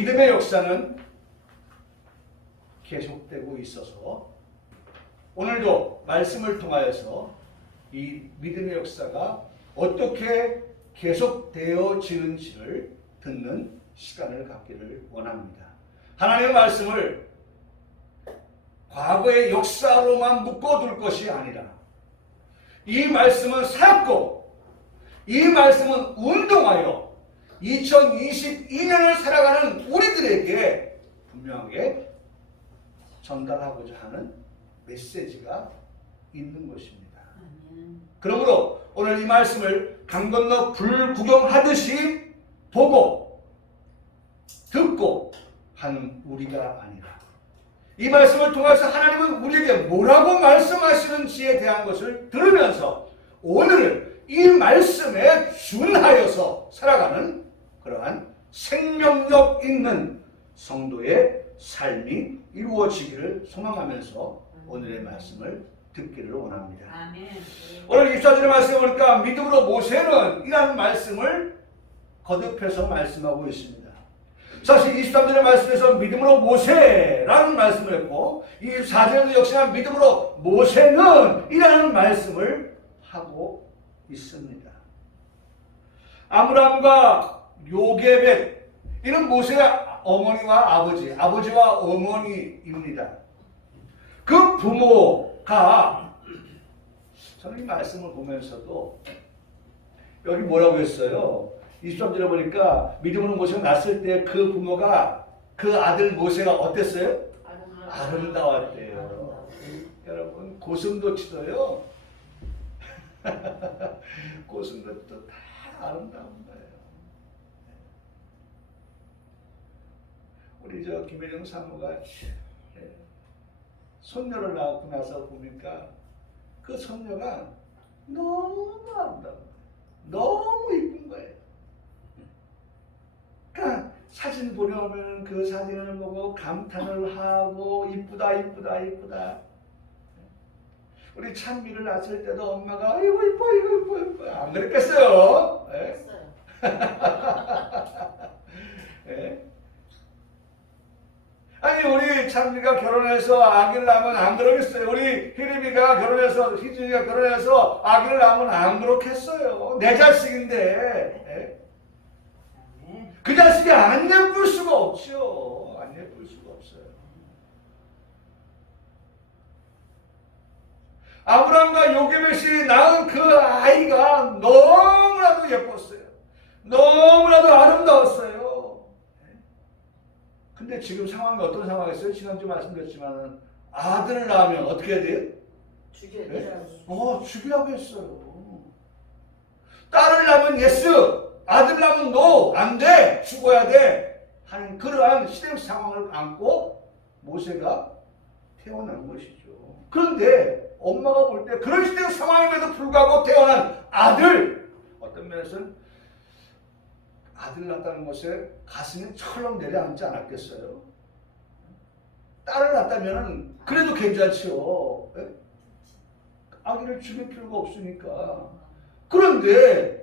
믿음의 역사는 계속되고 있어서 오늘도 말씀을 통하여서 이 믿음의 역사가 어떻게 계속되어지는지를 듣는 시간을 갖기를 원합니다. 하나님의 말씀을 과거의 역사로만 묶어둘 것이 아니라 이 말씀은 살았고 이 말씀은 운동하여 2022년을 살아가는 우리들에게 분명하게 전달하고자 하는 메시지가 있는 것입니다. 그러므로 오늘 이 말씀을 강 건너 불 구경하듯이 보고 듣고 하는 우리가 아니라 이 말씀을 통해서 하나님은 우리에게 뭐라고 말씀하시는지에 대한 것을 들으면서 오늘을 이 말씀에 준하여서 살아가는 그러한 생명력 있는 성도의 삶이 이루어지기를 소망하면서 오늘의 말씀을 듣기를 원합니다. 아멘. 오늘 24절의 말씀에 보니까 믿음으로 모세는 이라는 말씀을 거듭해서 말씀하고 있습니다. 사실 23절의 말씀에서 믿음으로 모세라는 말씀을 했고 24절에도 역시나 믿음으로 모세는 이라는 말씀을 하고 있습니다. 아므람과 요게벳 이는 모세의 어머니와 아버지와 어머니입니다. 그 부모가 저는 이 말씀을 보면서도 여기 뭐라고 했어요? 23절에 보니까 믿음으로 모세가 났을 때 그 부모가 그 아들 모세가 어땠어요? 아름다웠대요. 여러분 고슴도치도요. 고슴도치도 다 아름다운 거예요. 우리 저 김혜령 사모가 손녀를 낳고 나서 보니까 그 손녀가 너무 아름다운 거예요. 너무 이쁜 거예요. 그러니까 사진 보내오면 그 사진을 보고 감탄을 하고 이쁘다 이쁘다 이쁘다. 우리 찬미를 낳았을 때도 엄마가 이거 이뻐 이거 이뻐 이뻐 안 그랬겠어요? 네? 네? 아니 우리 찬미가 결혼해서 아기를 낳으면 안 그러겠어요? 우리 희림이가 결혼해서 희준이가 결혼해서 아기를 낳으면 안 그렇겠어요? 내 자식인데. 네? 그 자식이 안 예쁠 수가 없죠. 안 예쁠 수가 없어요. 아브람과 요게벳이 낳은 그 아이가 너무나도 예뻤어요. 너무나도 아름다웠어요. 근데 지금 상황이 어떤 상황이었어요? 지난주 말씀드렸지만 아들을 낳으면 어떻게 해야 돼요? 죽여야 돼요. 죽이라고 했어요. 딸을 낳으면 예스. 아들 낳으면 노, 안 돼, 죽어야 돼 하는 그러한 시대 상황을 안고 모세가 태어난 것이죠. 그런데 엄마가 볼 때 그런 시대 상황임에도 불구하고 태어난 아들, 어떤 면에서는 아들 낳았다는 것에 가슴이 철렁 내려앉지 않았겠어요? 딸을 낳았다면 그래도 괜찮죠. 아기를 죽일 필요가 없으니까. 그런데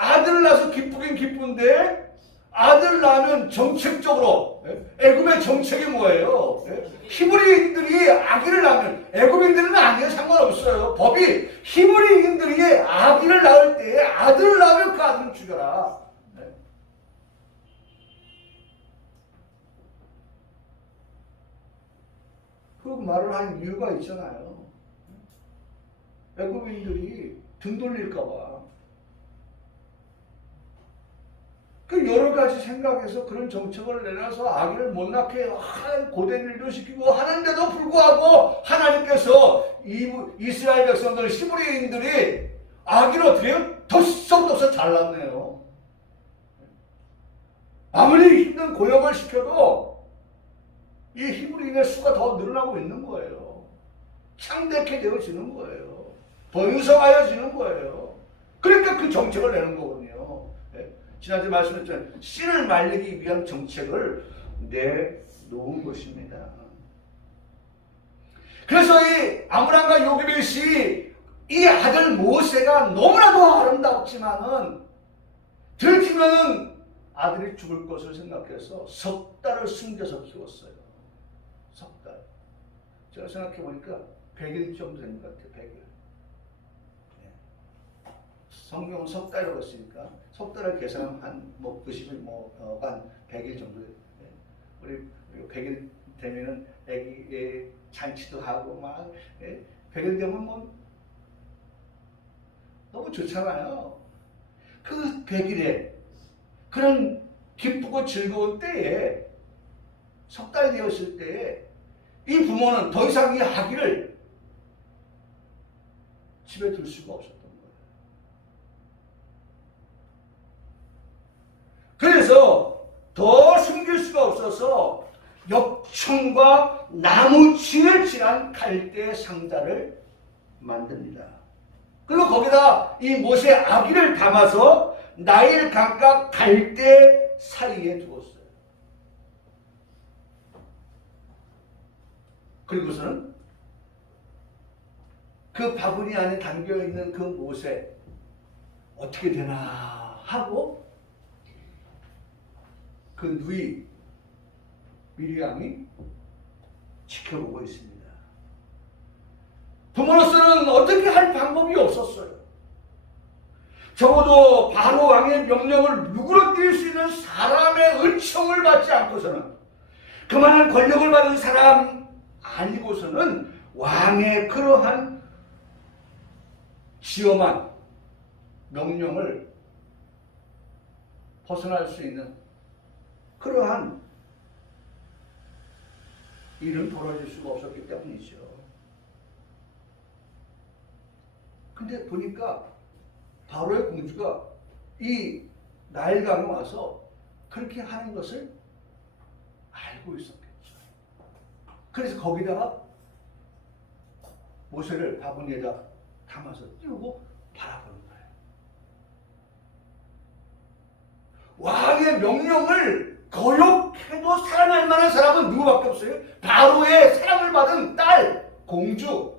아들 낳아서 기쁘긴 기쁜데 아들 낳으면 정책적으로 애굽의 정책이 뭐예요? 히브리인들이 아기를 낳으면 애굽인들은 아기에 상관없어요. 법이 히브리인들이 아기를 낳을 때 아들을 낳으면 그 아들을 죽여라. 그 말을 한 이유가 있잖아요. 애굽인들이 등 돌릴까 봐. 그 여러 가지 생각해서 그런 정책을 내놔서 아기를 못 낳게 고된 일도 시키고 하는데도 불구하고 하나님께서 이스라엘 백성들 히브리인들이 아기를 어떻게 해요? 덜썩덜썩 잘 낳네요. 아무리 힘든 고역을 시켜도 이 히브리인의 수가 더 늘어나고 있는 거예요. 창대케 되어지는 거예요. 번성하여지는 거예요. 그러니까 그 정책을 내는 거거든요. 지난주에 말씀드렸잖아요. 씨를 말리기 위한 정책을 내놓은 것입니다. 그래서 이 아므람과 요게벳이 이 아들 모세가 너무나도 아름답지만은 들키면은 아들이 죽을 것을 생각해서 석 달을 숨겨서 키웠어요. 석 달. 제가 생각해 보니까 100일 정도 된 것 같아요. 100일. 네. 성경은 석 달이라고 했으니까 석 달을 계산하면 한뭐 90일 한 100일 정도. 네. 우리 100일 되면은 애기 잔치도 하고 막 100일 되면 뭐 너무 좋잖아요. 그 100일에 그런 기쁘고 즐거운 때에 석 달이 되었을 때에 이 부모는 더 이상 이 아기를 집에 둘 수가 없었던 거예요. 그래서 더 숨길 수가 없어서 역청과 나무층을 칠한 갈대 상자를 만듭니다. 그리고 거기다 이 모세 아기를 담아서 나일 각각 갈대 사이에 두었어요. 그리고서는 그 바구니 안에 담겨있는 그 모세 어떻게 되나 하고 그 누이 미리암이 지켜보고 있습니다. 부모로서는 어떻게 할 방법이 없었어요. 적어도 바로 왕의 명령을 누그러뜨릴 수 있는 사람의 은총을 받지 않고서는, 그만한 권력을 받은 사람 아니고서는 왕의 그러한 지엄한 명령을 벗어날 수 있는 그러한 일은 벌어질 수가 없었기 때문이죠. 근데 보니까 바로의 공주가 이 나일강에 와서 그렇게 하는 것을 알고 있었겠죠. 그래서 거기다가 모세를 바구니에다 담아서 띄우고 바라보는 거예요. 왕의 명령을 거역해도 살아날 만한 사람은 누구밖에 없어요? 바로의 사랑을 받은 딸, 공주.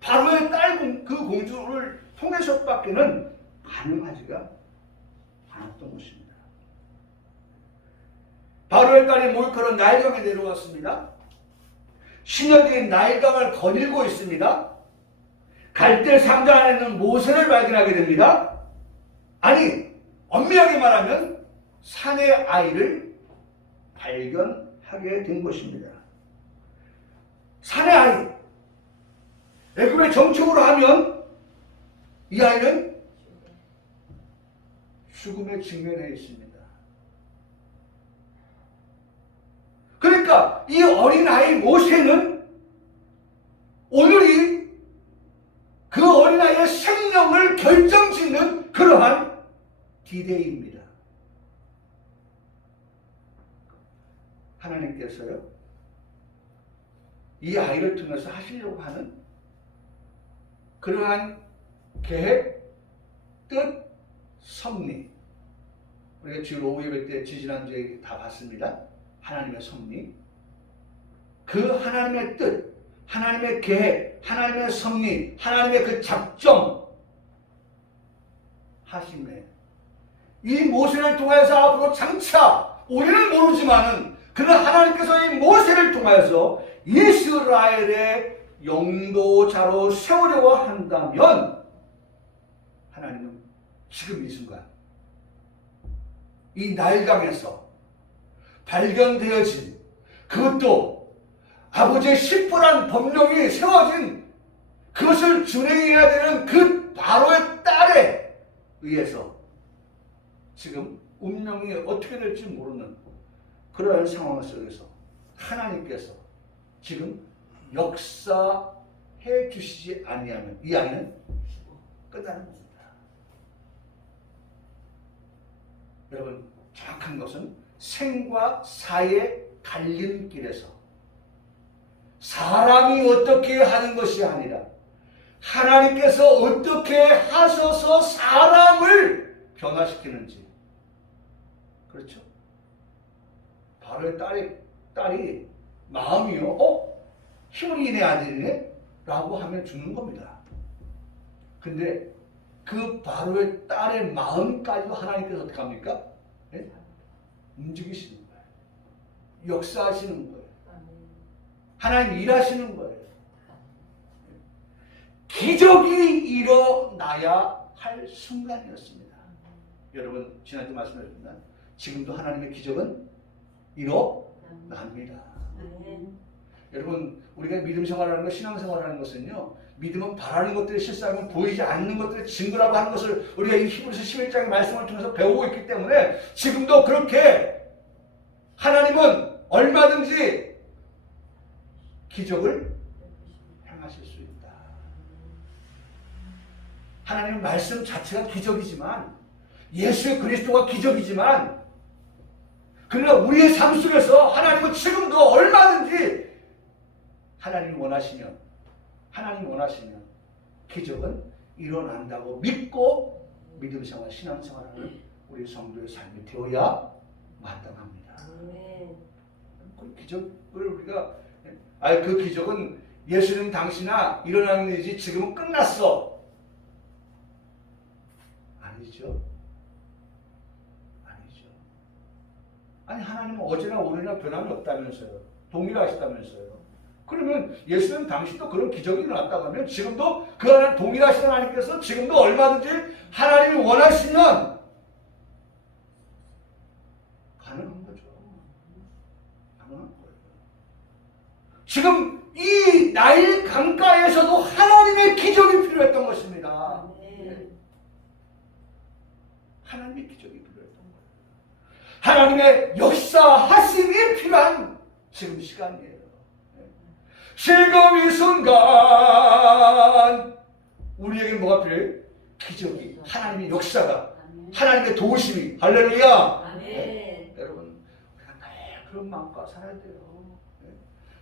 바로의 딸, 그 공주를 통해서밖에는 가능하지가 않았던 것입니다. 바로의 딸이 몰카로 나일강에 내려왔습니다. 시녀들이 나일강을 거닐고 있습니다. 갈대 상자 안에 있는 모세를 발견하게 됩니다. 아니, 엄밀하게 말하면 산의 아이를 발견하게 된 것입니다. 산의 아이, 애굽의 정책으로 하면 이 아이는 죽음에 직면해 있습니다. 그러니까 이 어린아이 모세는 오늘이 그 어린아이의 생명을 결정짓는 그러한 디데이입니다. 하나님께서요, 이 아이를 통해서 하시려고 하는 그러한 계획, 뜻, 섭리, 우리가 주일 오후 예배 때 지지난주에 다 봤습니다. 하나님의 섭리, 그 하나님의 뜻, 하나님의 계획, 하나님의 섭리, 하나님의 그 작정 하심에 이 모세를 통해서 앞으로 장차 우리는 모르지만은 그러나 하나님께서 이 모세를 통해서 이스라엘의 영도자로 세우려고 한다면 하나님은 지금 이 순간 이 나일강에서 발견되어진, 그것도 아버지의 십부란 법령이 세워진 그것을 준행해야 되는 그 바로의 딸에 의해서 지금 운명이 어떻게 될지 모르는 그러한 상황 속에서 하나님께서 지금 역사해 주시지 아니하면 이 아이는 끝나는 겁니다. 여러분, 정확한 것은 생과 사의 갈림길에서 사람이 어떻게 하는 것이 아니라 하나님께서 어떻게 하셔서 사람을 변화시키는지. 그렇죠? 바로의 딸이 마음이요, 히브리인의 아들이네? 라고 하면 죽는 겁니다. 근데 그 바로의 딸의 마음까지도 하나님께서 어떻게 합니까? 예? 움직이시는 거예요. 역사하시는 거예요. 하나님 일하시는 거예요. 기적이 일어나야 할 순간이었습니다. 여러분 지난주 말씀드렸지만 지금도 하나님의 기적은 일어납니다. 여러분 우리가 믿음 생활하는 것, 신앙 생활하는 것은요, 믿음은 바라는 것들이 실상은 보이지 않는 것들의 증거라고 하는 것을 우리가 이 히브리서 11장의 말씀을 통해서 배우고 있기 때문에 지금도 그렇게 하나님은 얼마든지 기적을 행하실 수 있다. 하나님의 말씀 자체가 기적이지만, 예수 그리스도가 기적이지만, 그러나 우리의 삶 속에서 하나님은 지금도 얼마든지 하나님이 원하시면 기적은 일어난다고 믿고 믿음 생활, 신앙 생활하는 우리 성도의 삶이 되어야 마땅합니다. 그 기적을 우리가 그 기적은 예수님 당시나 일어나는 일이지 지금은 끝났어. 아니죠. 아니 하나님은 어제나 오늘이나 변함이 없다면서요. 동일하시다면서요. 그러면 예수님 당시도 그런 기적이 일어났다고 하면 지금도 그 하나님 동일하신 하나님께서 지금도 얼마든지 하나님이 원하시면 가능한 거죠. 가능한 거예요. 지금 이 나일 강가에서도 하나님의 기적이 필요했던 것입니다. 하나님의 기적이 필요했던 거예요. 하나님의 역사하심이 필요한 지금 시간이에요. 지금 이 순간 우리에게 뭐가 필요해요? 기적이, 하나님의 역사가, 하나님의 도우심이. 할렐루야. 여러분 우리가 늘 그런 마음과 살아야 돼요.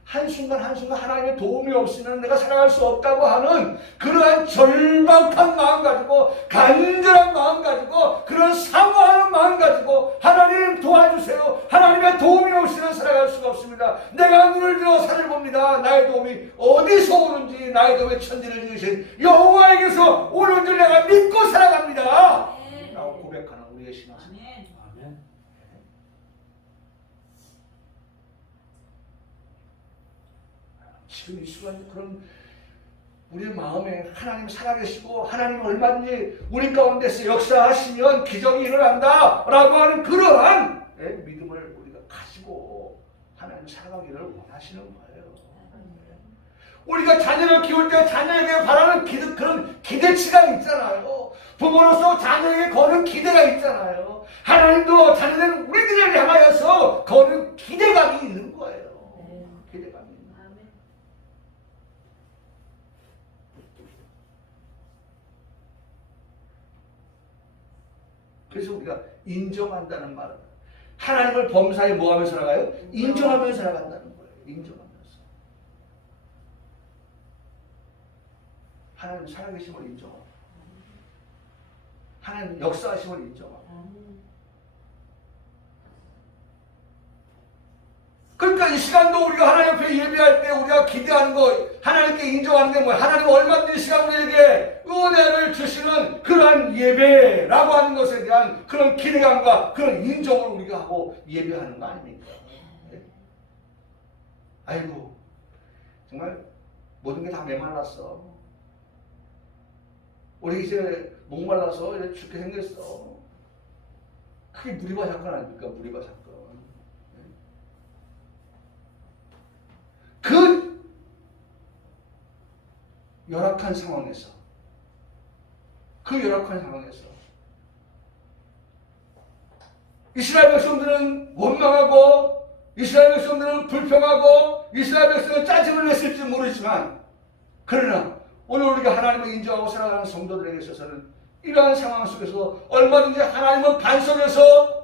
한순간 한순간 하나님의 도움이 없으면 내가 살아갈 수 없다고 하는 그러한 절박한 마음 가지고, 간절한 마음 가지고, 그런 사모하는 마음 가지고 하나님 도와주세요, 하나님의 도움이 없이는 살아갈 수가 없습니다. 내가 눈을 들어 산을 봅니다. 나의 도움이 어디서 오는지, 나의 도움의 천지를 지으신 여호와에게서 오는 줄 내가 믿고 살아갑니다 라고 고백하는 우리의 신앙입니다. 지금 이 시간 그런 우리의 마음에 하나님 살아계시고 하나님 얼마든지 우리 가운데서 역사하시면 기적이 일어난다 라고 하는 그러한 믿음을 우리가 가지고 하나님 살아가기를 원하시는 거예요. 우리가 자녀를 키울 때 자녀에게 바라는 그런 기대치가 있잖아요. 부모로서 자녀에게 거는 기대가 있잖아요. 하나님도 자녀는 우리들을 향하여서 거는 기대감이 있는 거예요. 기대감이. 그래서 우리가 인정한다는 말은 하나님을 범사에 뭐하면서 살아가요? 인정하면서 살아간다는 거예요. 인정하면서. 하나님 살아계심을 인정하고, 하나님 역사하심을 인정하고. 그러니까 이 시간도 우리가 하나님 앞에 예배할 때 우리가 기대하는 거, 하나님께 인정하는 게 뭐예요? 하나님 얼마든지 시간 우리에게 은혜를 주시는 그러한 예배라고 하는 것에 대한 그런 기대감과 그런 인정을 우리가 하고 예배하는 거 아닙니까? 아이고 정말 모든 게 다 메말랐어. 우리 이제 목말라서 이제 죽게 생겼어. 그게 무리바 사건 아닙니까? 무리바 사건. 그 열악한 상황에서 이스라엘 백성들은 원망하고, 이스라엘 백성들은 불평하고, 이스라엘 백성은 짜증을 냈을지 모르지만, 그러나 오늘 우리가 하나님을 인정하고 살아가는 성도들에게 있어서는 이러한 상황 속에서 얼마든지 하나님은 반석에서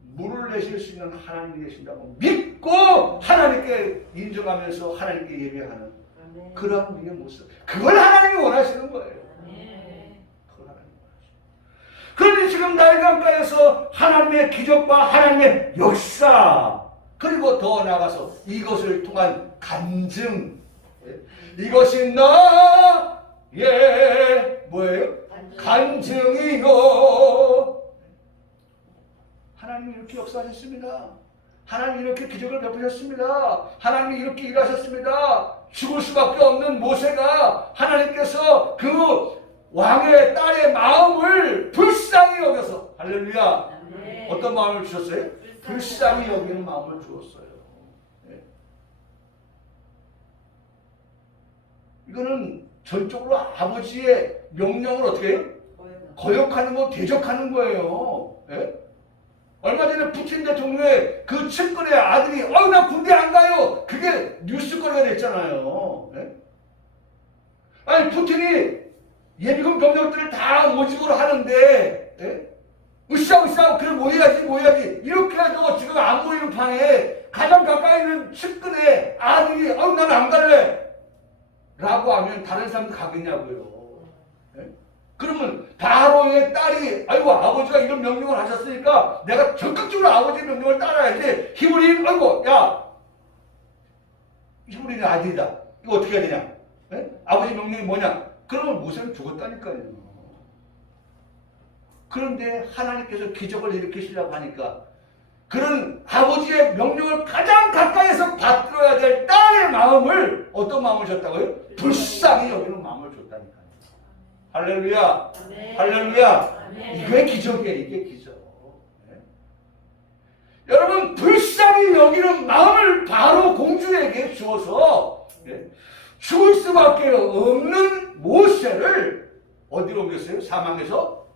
물을 내실 수 있는 하나님이 계신다고 믿고 하나님께 인정하면서 하나님께 예배하는 그런 우리의 모습, 그걸 하나님이 원하시는 거예요. 그걸 하나님이 원하시는. 그런데 지금 나일강가에서 하나님의 기적과 하나님의 역사, 그리고 더 나아가서 이것을 통한 간증, 이것이 나의 뭐예요? 간증이요. 하나님이 이렇게 역사하셨습니다. 하나님이 이렇게 기적을 베푸셨습니다. 하나님이 이렇게 일하셨습니다. 죽을 수밖에 없는 모세가 하나님께서 그 왕의 딸의 마음을 불쌍히 여겨서, 할렐루야. 네. 어떤 마음을 주셨어요? 불쌍히 여기는 마음을 주었어요. 네. 이거는 전적으로 아버지의 명령을 어떻게 해요? 거역하는 거, 대적하는 거예요. 네? 얼마 전에 푸틴 대통령의 그 측근의 아들이 나 군대 안 가요. 그게 뉴스거리가 됐잖아요. 네? 아니 푸틴이 예비군 병력들을 다 모집으로 하는데 으쌰으쌰 그래 모여야지 이렇게 해도 지금 안 모이는 판에 가장 가까이 있는 측근의 아들이 나는 안 갈래 라고 하면 다른 사람도 가겠냐고요. 그러면 바로의 딸이 아이고 아버지가 이런 명령을 하셨으니까 내가 적극적으로 아버지의 명령을 따라야지. 히브리인 야 히브리인 아들이다. 이거 어떻게 해야 되냐? 아버지 명령이 뭐냐? 그러면 모세는 죽었다니까요. 그런데 하나님께서 기적을 일으키시려고 하니까 그런 아버지의 명령을 가장 가까이에서 받들어야 될 딸의 마음을 어떤 마음을 줬다고요? 불쌍히 여기는 마음을 줬다니까요. 할렐루야. 아멘. 할렐루야. 아멘. 이게 기적이에요. 이게 기적. 네? 여러분 불쌍히 여기는 마음을 바로 공주에게 주어서 죽을 수밖에 없는 모세를 어디로 옮겼어요? 사망에서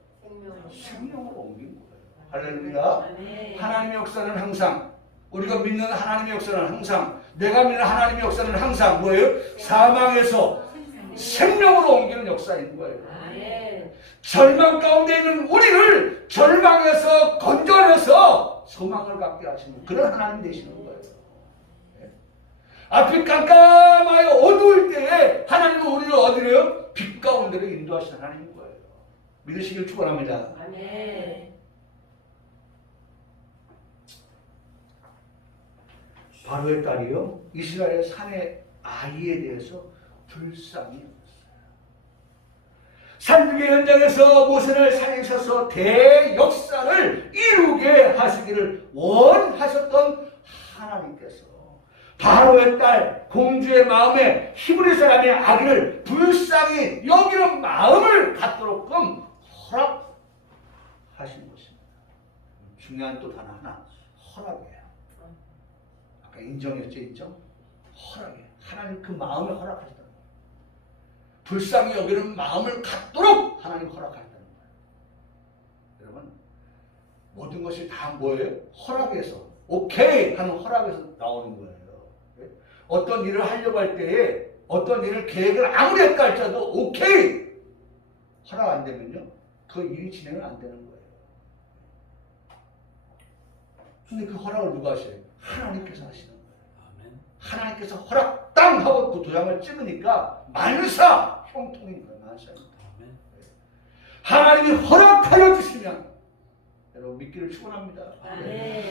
생명으로 옮긴 거예요. 할렐루야. 아멘. 하나님의 역사는 항상 우리가 믿는 하나님의 역사는 항상 내가 믿는 하나님의 역사는 항상 뭐예요? 사망에서 생명으로 옮기는 역사인 거예요. 아멘. 절망 가운데 있는 우리를 절망에서 건져내서 소망을 갖게 하시는 그런 하나님 되시는 거예요. 앞이 깜깜하여 어두울 때에 하나님은 우리를 어디래요? 빛 가운데로 인도하시는 하나님인 거예요. 믿으시길 축원합니다. 아멘. 바로의 딸이요 이스라엘 산의 아이에 대해서 불쌍히 여겼어요. 산중의 현장에서 모세를 살리셔서 대역사를 이루게 하시기를 원하셨던 하나님께서 바로의 딸 공주의 마음에 히브리 사람의 아기를 불쌍히 여기는 마음을 갖도록끔 허락하신 것입니다. 중요한 또 단어 하나, 허락이에요. 아까 인정이었죠, 인정? 허락이에요. 하나님 그 마음을 허락하셨다는 거예요. 불쌍히 여기는 마음을 갖도록 하나님 허락하셨다는 거예요. 여러분 모든 것이 다 뭐예요? 허락에서 오케이 하는 허락에서 나오는 거예요. 어떤 일을 하려고 할 때에 어떤 일을 계획을 아무리 했다 할지라도 오케이 허락 안 되면요 그 일이 진행은 안 되는 거예요. 근데 그 허락을 누가 하셔요? 하나님께서 하시는 거예요. 하나님께서 허락 땅 하고 그 도장을 찍으니까 만사 형통인 거예요. 만사입니다. 하나님이 허락하여 주시면 여러분 믿기를 축원합니다.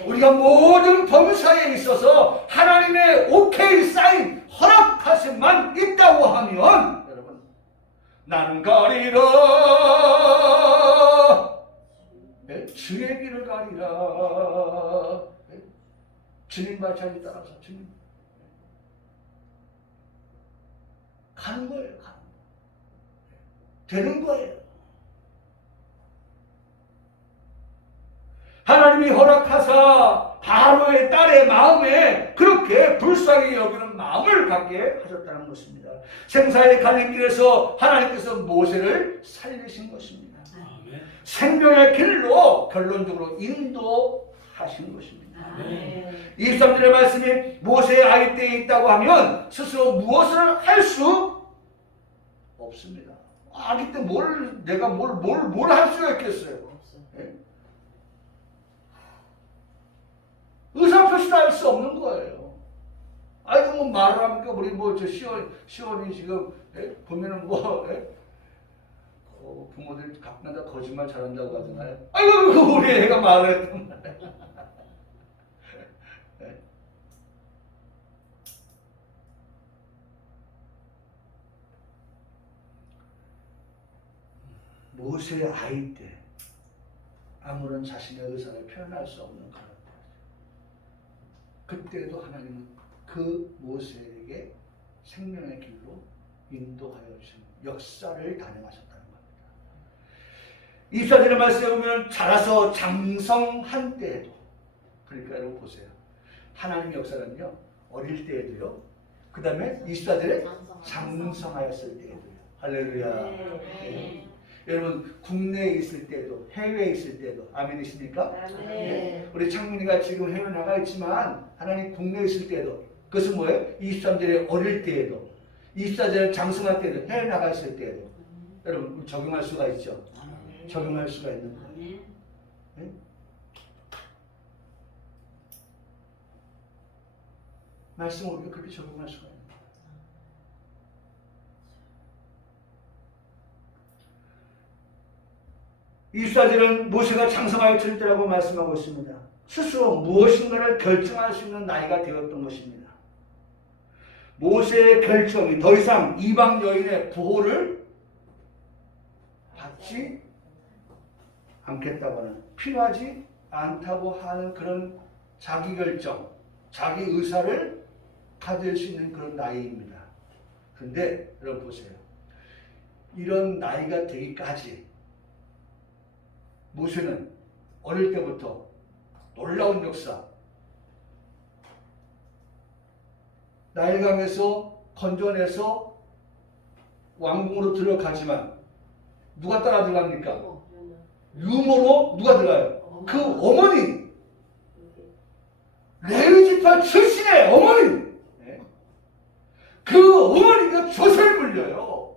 우리가 모든 범사에 있어서 하나님의 오케이 사인 허락하심만 있다고 하면 여러분 나는 가리라 주의 길을 가리라 주님 발자취 따라서 주님 가는 거예요. 가는 거. 되는 거예요. 하나님이 허락하사 바로의 딸의 마음에 그렇게 불쌍히 여기는 마음을 갖게 하셨다는 것입니다. 생사의 갈림길에서 하나님께서 모세를 살리신 것입니다. 아멘. 생명의 길로 결론적으로 인도하신 것입니다. 아멘. 23절의 말씀이 모세의 아기 때에 있다고 하면 스스로 무엇을 할 수 없습니다. 아기 때 내가 뭘 할 수가 있겠어요? 의사표시도 할 수 없는 거예요. 아이고 뭐 말을 합니까? 우리 시원이 지금 보면은 부모들 가끔가다 거짓말 잘한다고 하잖아요. 아이고 우리 애가 말을 했단 말이야. 모세의 아이 때 아무런 자신의 의사를 표현할 수 없는 그런 때죠. 그때도 하나님은 그 모세에게 생명의 길로 인도하여 주신 역사를 단행하셨다는 겁니다. 이사절의 말씀에 보면 자라서 장성한 때에도, 그러니까 여러분 보세요. 하나님의 역사는요, 어릴 때에도요, 그 다음에 이사절에 장성하였을 때에도요. 할렐루야. 네. 여러분 국내에 있을 때도 해외에 있을 때도 아멘이십니까? 네. 우리 창민이가 지금 해외 나가 있지만 하나님 국내에 있을 때도, 그것은 뭐예요? 23절에 어릴 때에도, 24절에 장성할 때도, 해외 나가 있을 때에도 여러분 적용할 수가 있죠. 적용할 수가 있는 거예요. 네? 말씀을 우리가 그렇게 적용할 수가 있는 거예요. 이사절은 모세가 장성하였을 때라고 말씀하고 있습니다. 스스로 무엇인가를 결정할 수 있는 나이가 되었던 것입니다. 모세의 결정이 더 이상 이방 여인의 부호를 받지 않겠다고는, 필요하지 않다고 하는 그런 자기 결정, 자기 의사를 가질 수 있는 그런 나이입니다. 근데 여러분 보세요. 이런 나이가 되기까지 모세는 어릴 때부터 놀라운 역사, 나일강에서 건져내서 왕궁으로 들어가지만 누가 따라 들어갑니까? 유모로 누가 들어가요? 그 어머니, 레위지파 출신의 어머니, 그 어머니가 젖을 물려요.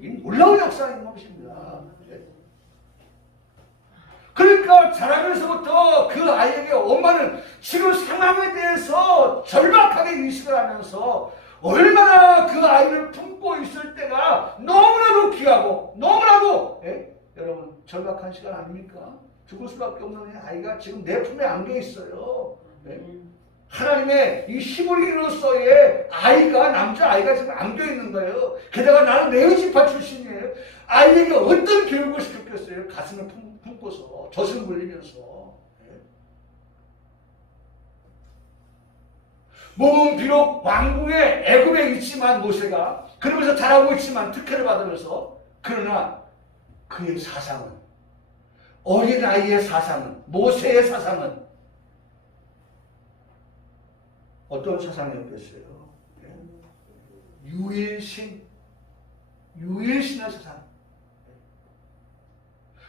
이 놀라운 역사인 것입니다. 그러니까 자라면서부터 그 아이에게 엄마는 지금 상황에 대해서 절박하게 인식을 하면서 얼마나 그 아이를 품고 있을 때가 너무나도 귀하고 너무나도 여러분 절박한 시간 아닙니까? 죽을 수밖에 없는 아이가 지금 내 품에 안겨 있어요. 하나님의 이 히브리로서의 아이가, 남자아이가 지금 안겨 있는 거예요. 게다가 나는 레위지파 출신이에요. 아이에게 어떤 교육을 시켰겠어요? 가슴을 품고서 젖을 물리면서. 몸은 비록 왕궁의 애굽에 있지만 모세가 그러면서 자라고 있지만 특혜를 받으면서, 그러나 그의 사상은, 어린아이의 사상은, 모세의 사상은 어떤 사상이었겠어요? 유일신의 사상.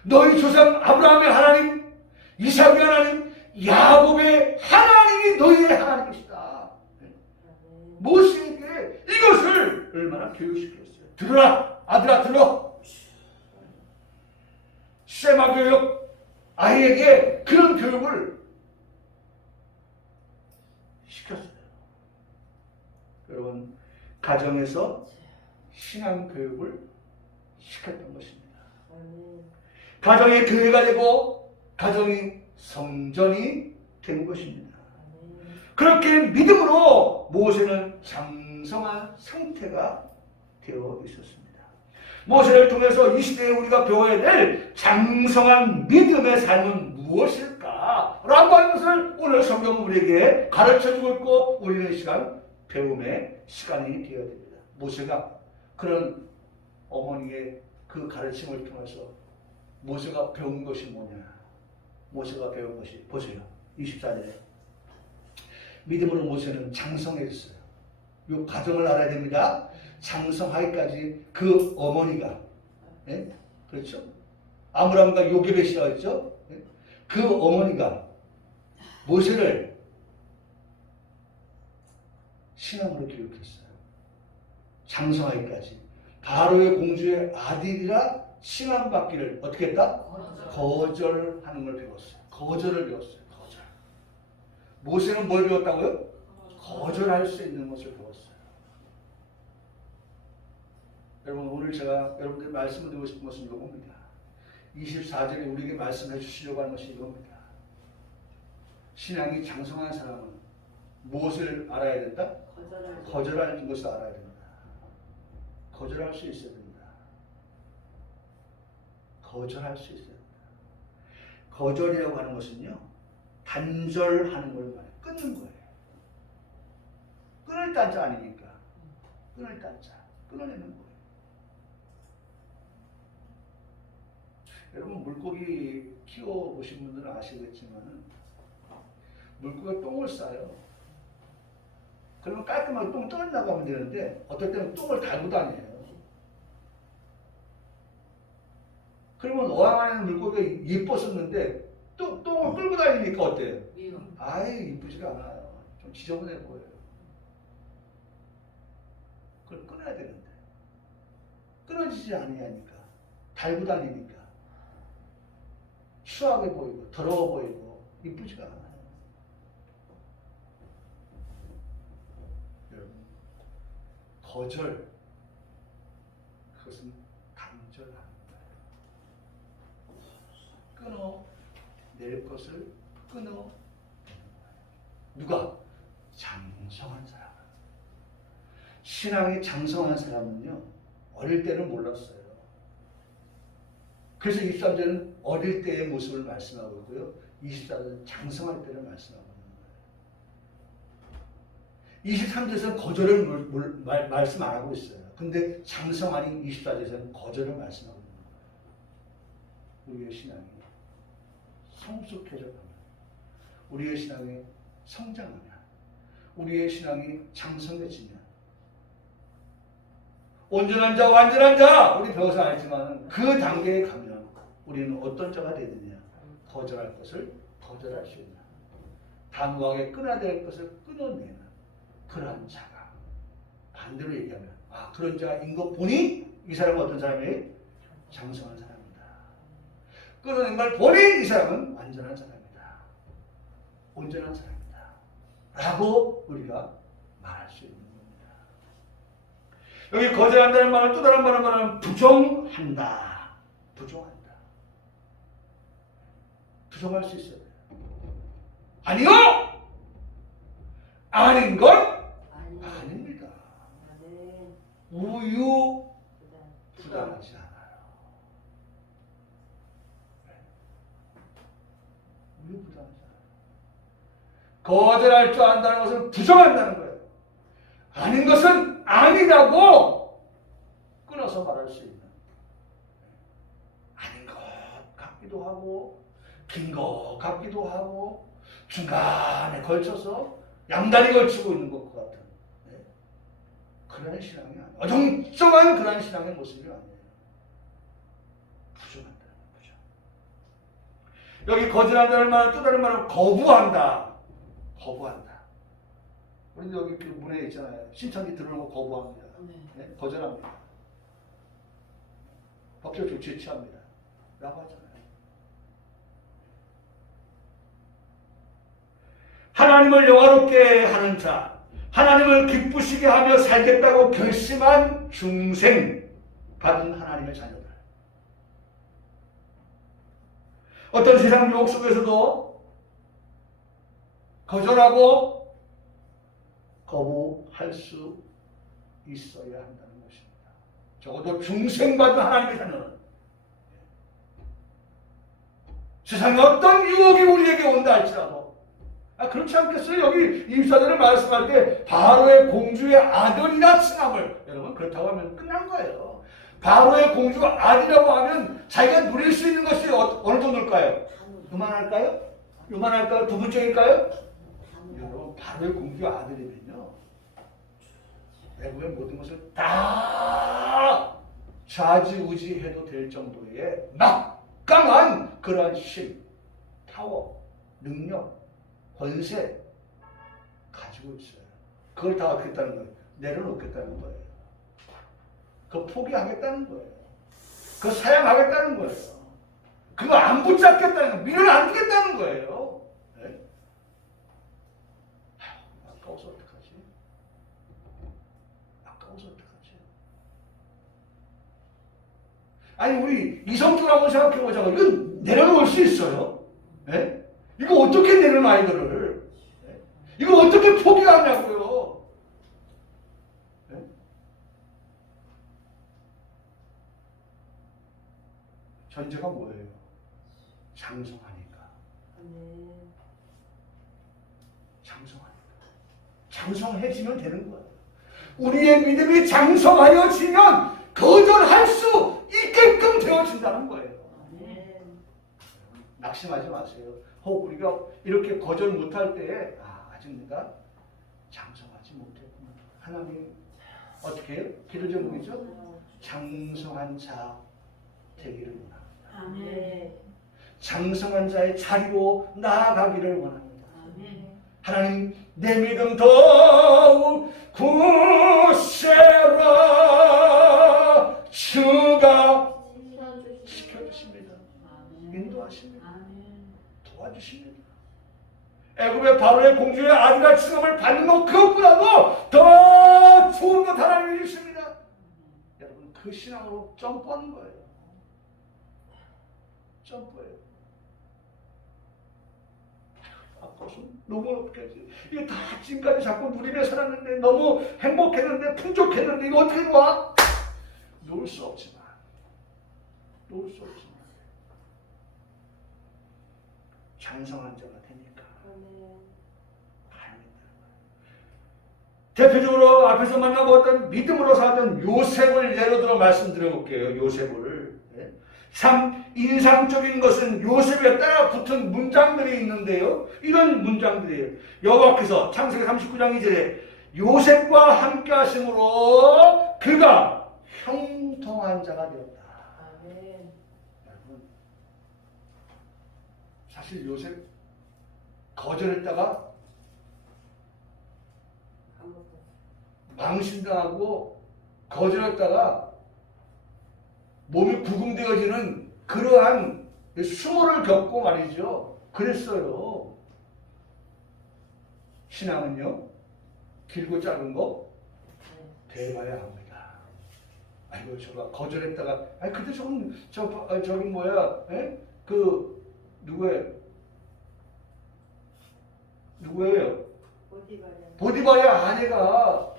너희 조상 아브라함의 하나님, 이삭의 하나님, 야곱의 하나님이 너희의 하나님이시다. 모세에게 이것을 얼마나 교육시켰어요. 들으라, 아들아 들어. 쉐마 교육, 아이에게 그런 교육을 시켰어요. 여러분, 가정에서 신앙 교육을 시켰던 것입니다. 가정이 교회가 되고 가정이 성전이 된 것입니다. 그렇게 믿음으로 모세는 장성한 상태가 되어 있었습니다. 모세를 통해서 이 시대에 우리가 배워야 될 장성한 믿음의 삶은 무엇일까? 라고 하는 것을 오늘 성경은 우리에게 가르쳐주고 있고, 우리는 시간, 배움의 시간이 되어야 됩니다. 모세가 그런 어머니의 그 가르침을 통해서 모세가 배운 것이 뭐냐? 모세가 배운 것이, 보세요. 24절에 믿음으로 모세는 장성했어요. 이 과정을 알아야 됩니다. 장성하기까지 그 어머니가, 그렇죠? 아므람과 요게벳 씨였죠? 그 어머니가 모세를 신앙으로 교육했어요. 장성하기까지. 바로의 공주의 아들이라 칭함받기를 어떻게 했다? 거절하는 걸 배웠어요. 거절을 배웠어요. 거절. 모세는 뭘 배웠다고요? 거절할 수 있는 것을 배웠어요. 여러분, 오늘 제가 여러분들 말씀을 드리고 싶은 것은 이겁니다. 24절에 우리에게 말씀해 주시려고 하는 것이 이겁니다. 신앙이 장성한 사람은 무엇을 알아야 된다? 거절하는 것을 알아야 됩니다. 거절할 수 있어야 됩니다. 거절할 수 있어야 됩니다. 거절이라고 하는 것은요, 단절하는 걸 말해요. 끊는 거예요. 끊을 단자 아니니까. 끊을 단자. 끊어내는 거예요. 여러분, 물고기 키워보신 분들은 아시겠지만, 물고기가 똥을 싸요. 그러면 깔끔하게 똥 떠나가면 되는데, 어떨 때는 똥을 달고 다녀요. 그러면 어항 안에는 물고기가 예뻤었는데, 똥을 끌고 다니니까 어때요? 미움. 아예 이쁘지가 않아요. 좀 지저분해 보여요. 그걸 끊어야 되는데. 끊어지지 아니하니까. 달고 다니니까. 수하게 보이고, 더러워 보이고, 이쁘지가 않아요. 여러분, 거절. 그것은 단절하는 거예요. 끊어낼 것을 끊어. 누가? 장성한 사람. 신앙이 장성한 사람은요, 어릴 때는 몰랐어요. 그래서 23절은 어릴 때의 모습을 말씀하고 있고요, 24절은 장성할 때를 말씀하고 있는 거예요. 23절에서는 거절을 말씀 안 하고 있어요. 근데 장성하니 24절에서는 거절을 말씀하고 있는 거예요. 우리의 신앙이 성숙해져 가면, 우리의 신앙이 성장하면, 우리의 신앙이 장성해지면, 온전한 자, 완전한 자, 우리 배워서 알지만 그 단계에 가면 우리는 어떤 자가 되느냐? 거절할 것을 거절할 수 있는, 단호하게 끊어야 될 것을 끊어내는 그러한 자가. 반대로 얘기하면, 그런 자인 것 보니 이 사람은 어떤 사람이에요? 장성한 사람이다. 끊어낸 걸 보니 이 사람은 완전한 사람이다. 온전한 사람이다. 라고 우리가 말할 수 있는 겁니다. 여기 거절한다는 말은 또 다른 말은 뭐냐면 부정한다. 부정한다. 부정할 수 있어요. 아니요! 아닌 건 아닙니다. 우유 부담하지 않아요. 우유 부담하지 않아요. 거절할 줄 안다는 것은 부정한다는 거예요. 아닌 것은 아니라고 끊어서 말할 수 있는, 아닌 것 같기도 하고 긴 것 같기도 하고 중간에 걸쳐서 양다리 걸치고 있는 것 같은, 그런 신앙이 아니에요. 어정쩡한 그런 신앙의 모습이 아니에요. 부정한다. 부정. 여기 거절한다는 말은 또 다른 말은 거부한다. 거부한다. 우리도 여기 그 문에 있잖아요. 신청지 들어오는 거 거부합니다. 네? 거절합니다. 법적 조치에 취합니다. 라고 하잖아요. 하나님을 영화롭게 하는 자, 하나님을 기쁘시게 하며 살겠다고 결심한 중생 받은 하나님의 자녀들. 어떤 세상 유혹 속에서도 거절하고 거부할 수 있어야 한다는 것입니다. 적어도 중생 받은 하나님의 자녀는 세상에 어떤 유혹이 우리에게 온다 할지라도, 그렇지 않겠어요? 여기 24절을 말씀할 때 바로의 공주의 아들이라 칭함을, 여러분 그렇다고 하면 끝난 거예요. 바로의 공주 아들이라고 하면 자기가 누릴 수 있는 것이 어느 정도일까요? 요만할까요? 요만할까요? 두 번째일까요? 여러분 바로의 공주 아들이면요, 외국의 모든 것을 다 좌지우지해도 될 정도의 막강한 그러한 힘, 파워, 능력, 권세 가지고 있어요. 그걸 다 하겠다는 거예요. 내려놓겠다는 거예요. 그거 포기하겠다는 거예요. 그거 사양하겠다는 거예요. 그거 안 붙잡겠다는 거예요. 밀어 안 두겠다는 거예요. 네? 아까워서 어떡하지? 아까워서 어떡하지? 아니 우리 이성적으로 한번 생각해보자고. 이거 내려놓을 수 있어요? 네? 이거 어떻게 내려놔 이거를? 네? 이거 어떻게 포기하냐고요? 네? 전제가 뭐예요? 장성하니까. 아멘. 장성하니까. 장성해지면 되는 거예요. 우리의 믿음이 장성하여지면 거절할 수 있게끔 되어진다는 거예요. 아멘. 낙심하지 마세요. 혹 우리가 이렇게 거절 못할 때에 아직 내가 장성하지 못했구나. 하나님 어떻게 해요? 기도 제목이죠? 장성한 자 되기를 원합니다. 아멘. 장성한 자의 자리로 나아가기를 원합니다. 아멘. 하나님 내 믿음 더욱 굳세라. 주가 지켜주십니다. 인도하십니다. 아멘. 도와주십니다. 애굽의 바로의 공주의 아들가 죽음을 받는 것 그것보다도 더 좋은 것 하나님이 주십니다. 여러분 그 신앙으로 점프하는 거예요. 점프예요. 아까서 너무 어떡하지? 이게 다 지금까지 자꾸 누리며 살았는데 너무 행복했는데 풍족했는데 이거 어떻게 와? 놓을 수 없지만 장성한 자가 되니까 아멘. 대표적으로 앞에서 만나보았던 믿음으로 살던 요셉을 예로 들어 말씀드려 볼게요. 요셉을. 참 인상적인 것은 요셉에 따라 붙은 문장들이 있는데요. 이런 문장들이에요. 여호와께서 창세기 39장 2절에 요셉과 함께 하심으로 그가 형통한 자가 되었다. 아멘. 여러분, 사실 요셉 거절했다가 망신당하고 거절했다가 몸이 구금되어지는 그러한 수모를 겪고 말이죠. 그랬어요. 신앙은요, 길고 작은 거 대봐야 합니다. 아이고 저가 거절했다가 근데 저기 뭐야? 누구예요? 보디발의 아내가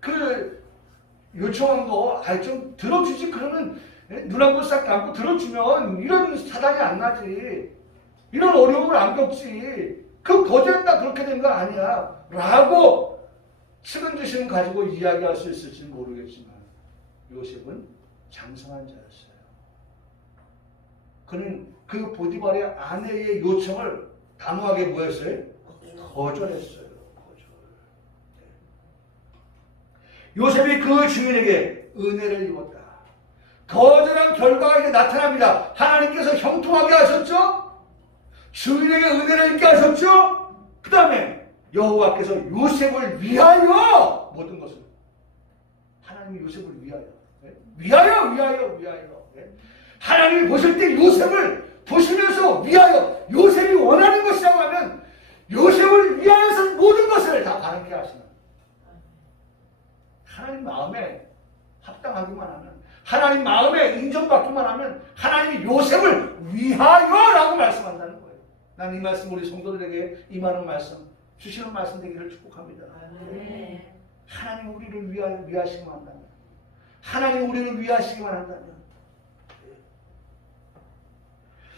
그 요청한 거 좀 들어주지. 그러면 눈 한 번 싹 감고 들어주면 이런 사단이 안 나지. 이런 어려움을 안 겪지. 그 거절했다 그렇게 된 거 아니야 라고 측은지심 가지고 이야기할 수 있을지는 모르겠지만 요셉은 장성한 자였어요. 그는 그 보디발의 아내의 요청을 단호하게 뭐였어요? 거절했어요. 요셉이 그 주인에게 은혜를 입었다. 거절한 결과가 이제 나타납니다. 하나님께서 형통하게 하셨죠? 주인에게 은혜를 입게 하셨죠? 그 다음에 여호와께서 요셉을 위하여 모든 것을 하나님이 요셉을 위하여 하나님이 보실 때 요셉을 보시면서 위하여 요셉이 원하는 것이라고 하면 요셉을 위하여서 모든 것을 다 가능케 하시는 하나님 마음에 합당하기만 하면, 하나님 마음에 인정받기만 하면 하나님이 요셉을 위하여라고 말씀한다는 거예요. 나는 이 말씀 우리 성도들에게 임하는 말씀, 주시는 말씀 되기를 축복합니다. 네. 하나님 우리를 위하시기만 한다면, 하나님 우리를 위하시기만 한다면,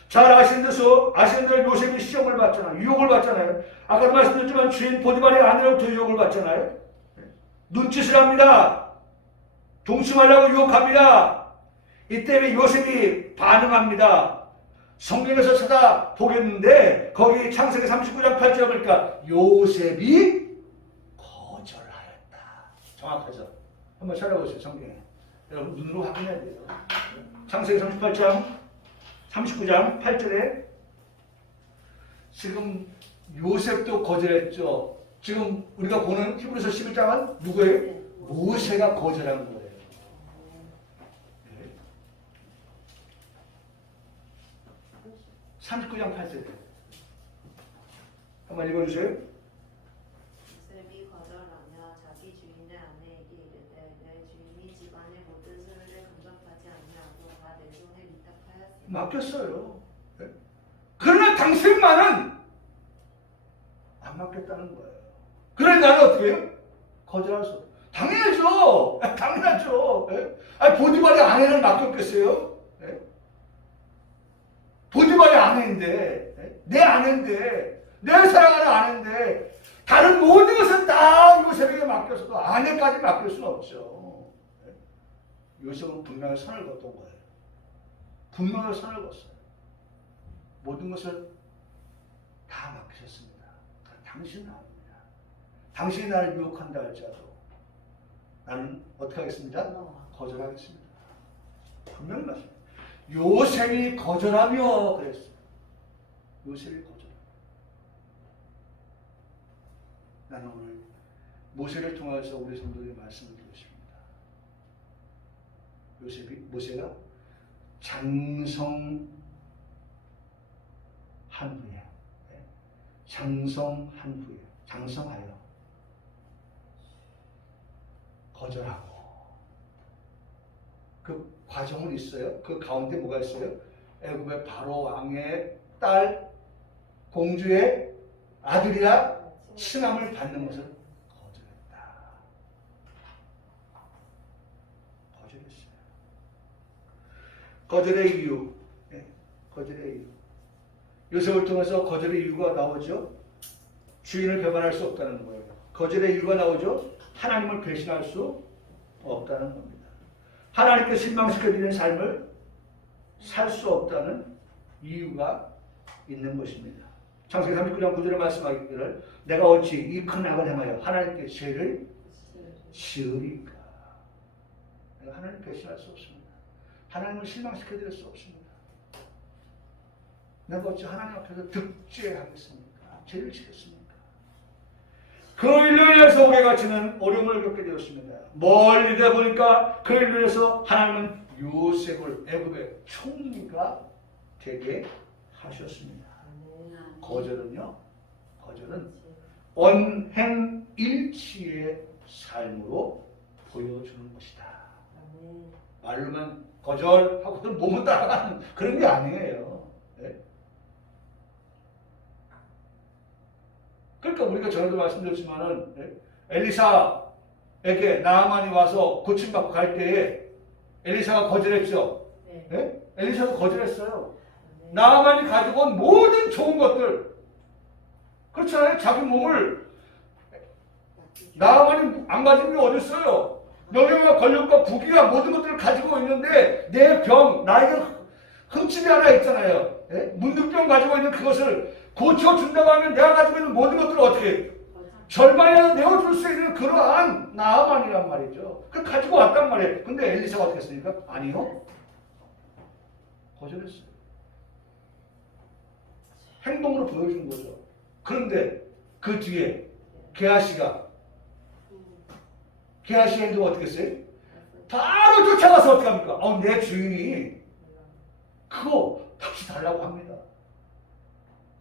잘 아시는 대로 요셉이 시험을 받잖아요. 유혹을 받잖아요. 아까도 말씀드렸지만 주인 보디발의 아내로부터 유혹을 받잖아요. 눈짓을 합니다. 동침하려고 유혹합니다. 이때 요셉이 반응합니다. 성경에서 찾아보겠는데 거기 창세기 39장 8절에 보니까 요셉이 거절하였다. 정확하죠? 한번 찾아보세요. 성경에. 여러분 눈으로 확인해야 돼요. 창세기 39장 8절에 지금 요셉도 거절했죠. 지금 우리가 보는 히브리서 11장은 누구예요? 모세가 거절한 거예요. 39장 8절 한번 읽어주세요. 요셉이 거절하며 자기 주인의 아내에게 이르되 내 주인이 집안의 모든 소유를 간섭하지 아니하고 다 내 손에 위탁하였으니 맡겼어요. 그러나 당신만은 안 맡겼다는 거예요. 그래 나는 어떻게 해요? 거절할 수 없어요. 당연하죠. 당연하죠. 보디발의 아내를 맡겼겠어요? 보디발의 아내인데 내 아내인데, 내 사랑하는 아내인데, 다른 모든 것은 다 요셉에게 맡겼어도 아내까지 맡길 수는 없죠. 요셉은 분명히 선을 걷던 거예요. 분명히 선을 걷어요. 모든 것을 다 맡기셨습니다. 당신은 아닙니다. 당신이 나를 유혹한다 할지라도 나는 어떻게 하겠습니다? 거절하겠습니다. 분명히 말씀합니다. 요셉이 거절하며 그랬어요. 요셉이 거절. 나는 오늘 모세를 통해서 우리 성도들이 말씀을 드리고 싶습니다. 모세가 장성한 후에, 장성하여 거절하고, 그 과정은 있어요. 그 가운데 뭐가 있어요? 애굽의 바로 왕의 딸, 공주의 아들이라 칭함을 받는 것을 거절했다. 거절했어요. 거절의 이유. 거절의 이유. 요셉을 통해서 거절의 이유가 나오죠. 주인을 배반할 수 없다는 거예요. 거절의 이유가 나오죠. 하나님을 배신할 수 없다는 겁니다. 하나님께 실망시켜드리는 삶을 살 수 없다는 이유가 있는 것입니다. 창세기 39장 9절에 말씀하기를 내가 어찌 이 큰 악을 행하여 하나님께 죄를 지으리까. 내가 하나님을 배신할 수 없습니다. 하나님을 실망시켜드릴 수 없습니다. 내가 어찌 하나님 앞에서 득죄하겠습니까? 죄를 지겠습니까? 그 일로 인해서 우리가 지는 어려움을 겪게 되었습니다. 멀리 돼 보니까 그 일로 인해서 하나님은 요셉을 애굽의 총리가 되게 하셨습니다. 거절은 언행일치의 삶으로 보여주는 것이다. 말로만 거절하고 몸을 따라가는 그런 게 아니에요. 네? 그러니까 우리가 전에도 말씀드렸지만은, 네? 엘리사에게 나아만이 와서 고침받고 갈 때에 엘리사가 거절했죠. 네. 네? 엘리사가 거절했어요. 나아만이 가지고 온 모든 좋은 것들, 그렇잖아요. 자기 몸을 나아만이 안 가진 게 어디 있어요? 명예와 권력과 부귀와 모든 것들을 가지고 있는데 내 병, 나에게 흠집이 하나 있잖아요. 예? 문득병 가지고 있는 그것을 고쳐준다고 하면 내가 가지고 있는 모든 것들을 어떻게 절반이라도 내어줄 수 있는 그러한 나아만이란 말이죠. 그걸 가지고 왔단 말이에요. 근데 엘리사가 어떻게 했습니까? 아니요. 거절했어요. 행동으로 보여준 거죠. 그런데 그 뒤에 게하시의 행동은 어떻게 했어요? 바로 쫓아가서 어떻게 합니까? 내 주인이 그거 다시 달라고 합니다.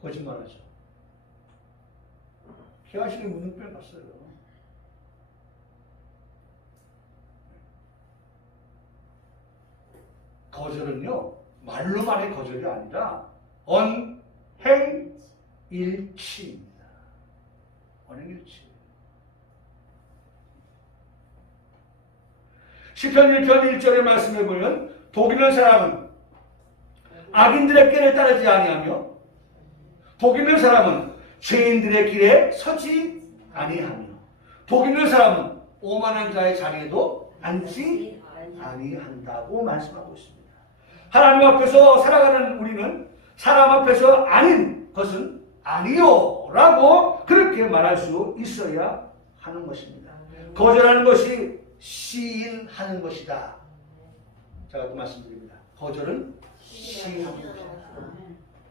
거짓말하죠. 게하시의 문을 빼갔어요. 거절은요, 말로만의 거절이 아니라 언행일치입니다. 언행일치. 시편 1편 1절의 말씀에 보면 복 있는 사람은 악인들의 길에 따르지 아니하며 복 있는 사람은 죄인들의 길에 서지 아니하며 복 있는 사람은 오만한 자의 자리에도 앉지 아니한다고 말씀하고 있습니다. 하나님 앞에서 살아가는 우리는 사람 앞에서 아닌 것은 아니요 라고 그렇게 말할 수 있어야 하는 것입니다. 거절하는 것이 시인하는 것이다. 제가 또 말씀드립니다. 거절은 시인하는 것이다.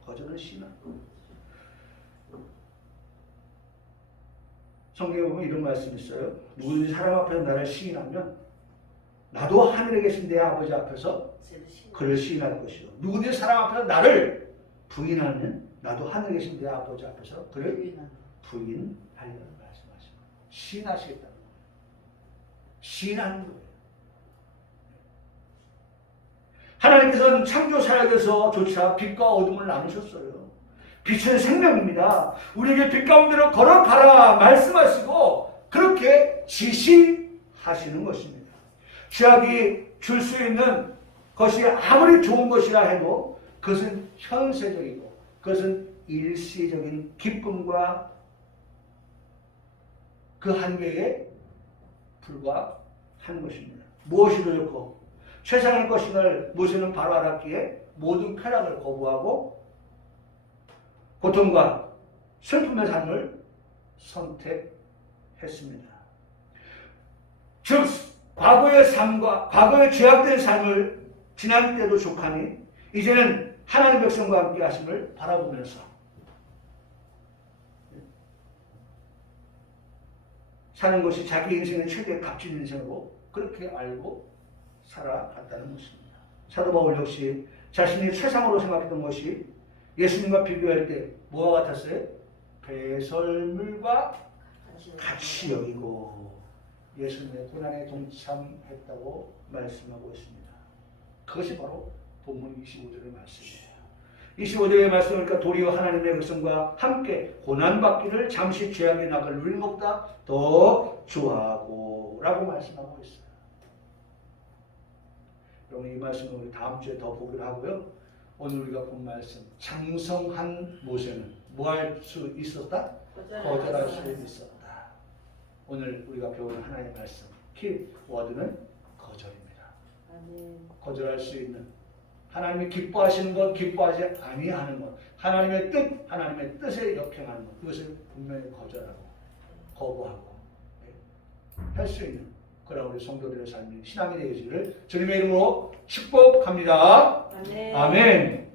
거절은 시인하는 것이다. 성경에 보면 이런 말씀이 있어요. 누구든지 사람 앞에서 나를 시인하면 나도 하늘에 계신 내 아버지 앞에서 그를 시인할 것이요. 누구든지 사람 앞에서 나를 부인하면 나도 하늘에 계신 내 아버지 앞에서 그를 부인하리라는 말씀하십니다. 시인하시겠다는 거예요. 시인하는 거예요. 하나님께서는 창조 사역에서조차 빛과 어둠을 나누셨어요. 빛은 생명입니다. 우리에게 빛 가운데로 걸어가라 말씀하시고 그렇게 지시하시는 것입니다. 죄악이 줄 수 있는 것이 아무리 좋은 것이라 해도 그것은 현세적이고 그것은 일시적인 기쁨과 그 한계에 불과한 것입니다. 무엇이 더 좋고 최상의 것임을 모세는 바로 알았기에 모든 쾌락을 거부하고 고통과 슬픔의 삶을 선택했습니다. 즉 과거의 삶과 과거의 죄악된 삶을 지난 때도 족하니 이제는 하나님 백성과 함께 하심을 바라보면서 사는 것이 자기 인생의 최대 값진 인생으로 그렇게 알고 살아갔다는 것입니다. 사도 바울 역시 자신이 최상으로 생각했던 것이 예수님과 비교할 때 뭐와 같았어요? 배설물과 같이 여기고 예수님의 고난에 동참했다고 말씀하고 있습니다. 그것이 바로 본문 25절의 말씀이에요. 25절의 말씀이니까 도리어 하나님의 백성과 함께 고난받기를 잠시 죄악의 낙을 누리는 것보다 더 좋아하고 라고 말씀하고 있어요. 여러분 이 말씀을 우리 다음 주에 더 보기로 하고요. 오늘 우리가 본 말씀 장성한 모세는 뭐 할 수 있었다? 거절할 수 있었다. 오늘 우리가 배우는 하나님의 말씀 키워드는 거절입니다. 아멘. 거절할 수 있는 하나님이 기뻐하시는 것, 기뻐하지 아니하는 것, 하나님의 뜻, 하나님의 뜻에 역행하는 것, 그것을 분명히 거절하고 거부하고 할 수 있는 그런 우리 성도들의 삶이 신앙이 되기를 주님의 이름으로 축복합니다. 아멘. 아멘.